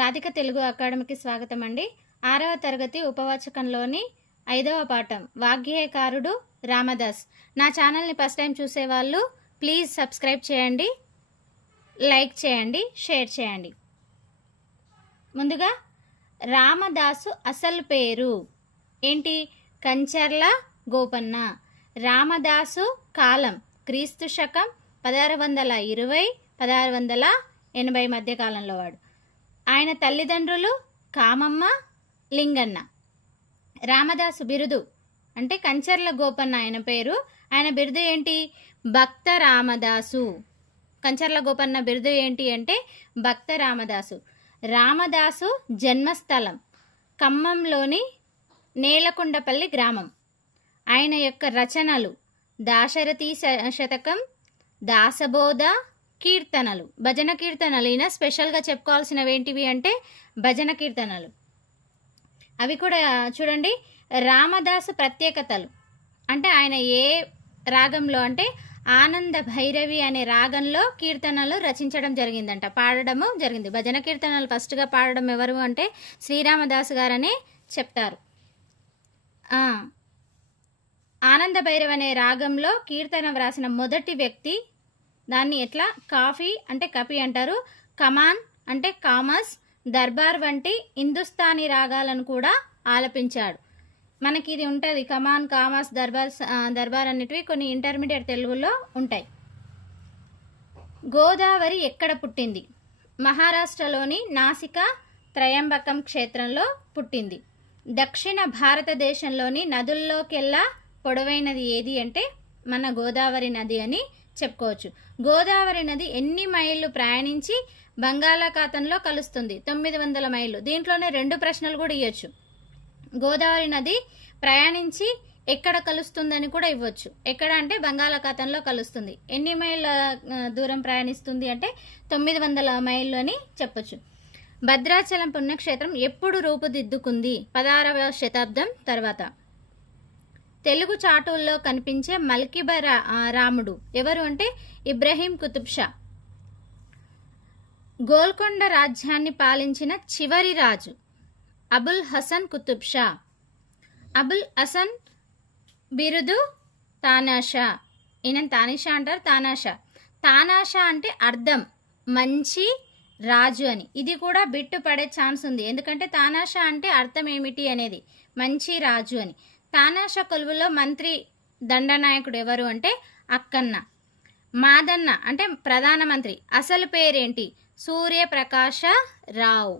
రాధిక తెలుగు అకాడమీకి స్వాగతం అండి ఆరవ తరగతి ఉపవాచకంలోని ఐదవ పాఠం వాగ్యేయకారుడు రామదాస్. నా ఛానల్ని ఫస్ట్ టైం చూసేవాళ్ళు ప్లీజ్ సబ్స్క్రైబ్ చేయండి లైక్ చేయండి షేర్ చేయండి. ముందుగా రామదాసు అసలు పేరు? ఏంటి? కంచర్ల గోపన్న. రామదాసు కాలం క్రీస్తు శకం పదహారు వందల ఇరవై పదహారు వందల ఎనభై మధ్యకాలంలో వాడు. ఆయన తల్లిదండ్రులు కామమ్మ లింగన్న. రామదాసు బిరుదు. అంటే కంచర్ల గోపన్న ఆయన పేరు. ఆయన బిరుదు ఏంటి? భక్త రామదాసు. కంచర్ల గోపన్న బిరుదు ఏంటి అంటే భక్త రామదాసు. రామదాసు జన్మస్థలం ఖమ్మంలోని నేలకొండపల్లి గ్రామం. ఆయన యొక్క రచనలు దాశరథి శ- శతకం దాసబోధ కీర్తనలు. భజన కీర్తనలు. ఈయన స్పెషల్గా చెప్పుకోవాల్సినవి ఏంటివి అంటే భజన కీర్తనలు. అవి కూడా చూడండి. రామదాసు ప్రత్యేకతలు. అంటే ఆయన ఏ రాగంలో అంటే ఆనంద భైరవి అనే రాగంలో కీర్తనలు రచించడం జరిగిందంట. పాడడము జరిగింది. భజన కీర్తనలు ఫస్ట్గా పాడడం ఎవరు అంటే శ్రీరామదాసు గారనే చెప్తారు. ఆనంద భైరవ్ అనే రాగంలో కీర్తన వ్రాసిన మొదటి వ్యక్తి దాన్ని ఎట్లా? కాఫీ అంటే కపి అంటారు. కమాన్ అంటే కామస్. దర్బార్ వంటి హిందుస్థానీ రాగాలను కూడా ఆలపించాడు. మనకి ఇది ఉంటుంది. కమాన్ కామస్ దర్బార్ దర్బార్ అనేటివి కొన్ని ఇంటర్మీడియట్ తెలుగులో ఉంటాయి. గోదావరి ఎక్కడ పుట్టింది? మహారాష్ట్రలోని నాసిక త్రయంబకం క్షేత్రంలో పుట్టింది. దక్షిణ భారతదేశంలోని నదుల్లోకెల్లా పొడవైనది ఏది అంటే మన గోదావరి నది అని చెప్పుకోవచ్చు. గోదావరి నది ఎన్ని మైళ్ళు ప్రయాణించి బంగాళాఖాతంలో కలుస్తుంది? తొమ్మిది వందల మైళ్ళు. దీంట్లోనే రెండు ప్రశ్నలు కూడా ఇవ్వచ్చు. గోదావరి నది ప్రయాణించి ఎక్కడ కలుస్తుందని కూడా ఇవ్వచ్చు. ఎక్కడ అంటే బంగాళాఖాతంలో కలుస్తుంది. ఎన్ని మైళ్ళ దూరం ప్రయాణిస్తుంది అంటే తొమ్మిది వందల మైళ్ళు అని చెప్పొచ్చు. భద్రాచలం పుణ్యక్షేత్రం ఎప్పుడు రూపుదిద్దుకుంది? పదహారవ శతాబ్దం తర్వాత. తెలుగు చాటుల్లో కనిపించే మల్కిబ రా- రాముడు. ఎవరు అంటే ఇబ్రహీం కుతుబ్ షా గోల్కొండ రాజ్యాన్ని పాలించిన చివరి రాజు అబుల్ హసన్ కుతుబ్ షా అబుల్ హసన్ బిరుదు తానాషా. ఈయన తానిషా అంటారు? తానాషా. తానాషా అంటే అర్థం మంచి రాజు అని. ఇది కూడా బిట్టు పడే ఛాన్స్ ఉంది. ఎందుకంటే తానాషా అంటే అర్థం ఏమిటి అనేది? మంచి రాజు అని. తానాష కొలువులో మంత్రి దండనాయకుడు ఎవరు అంటే అక్కన్న. మాదన్న అంటే ప్రధానమంత్రి. అసలు పేరేంటి? సూర్యప్రకాశ రావు.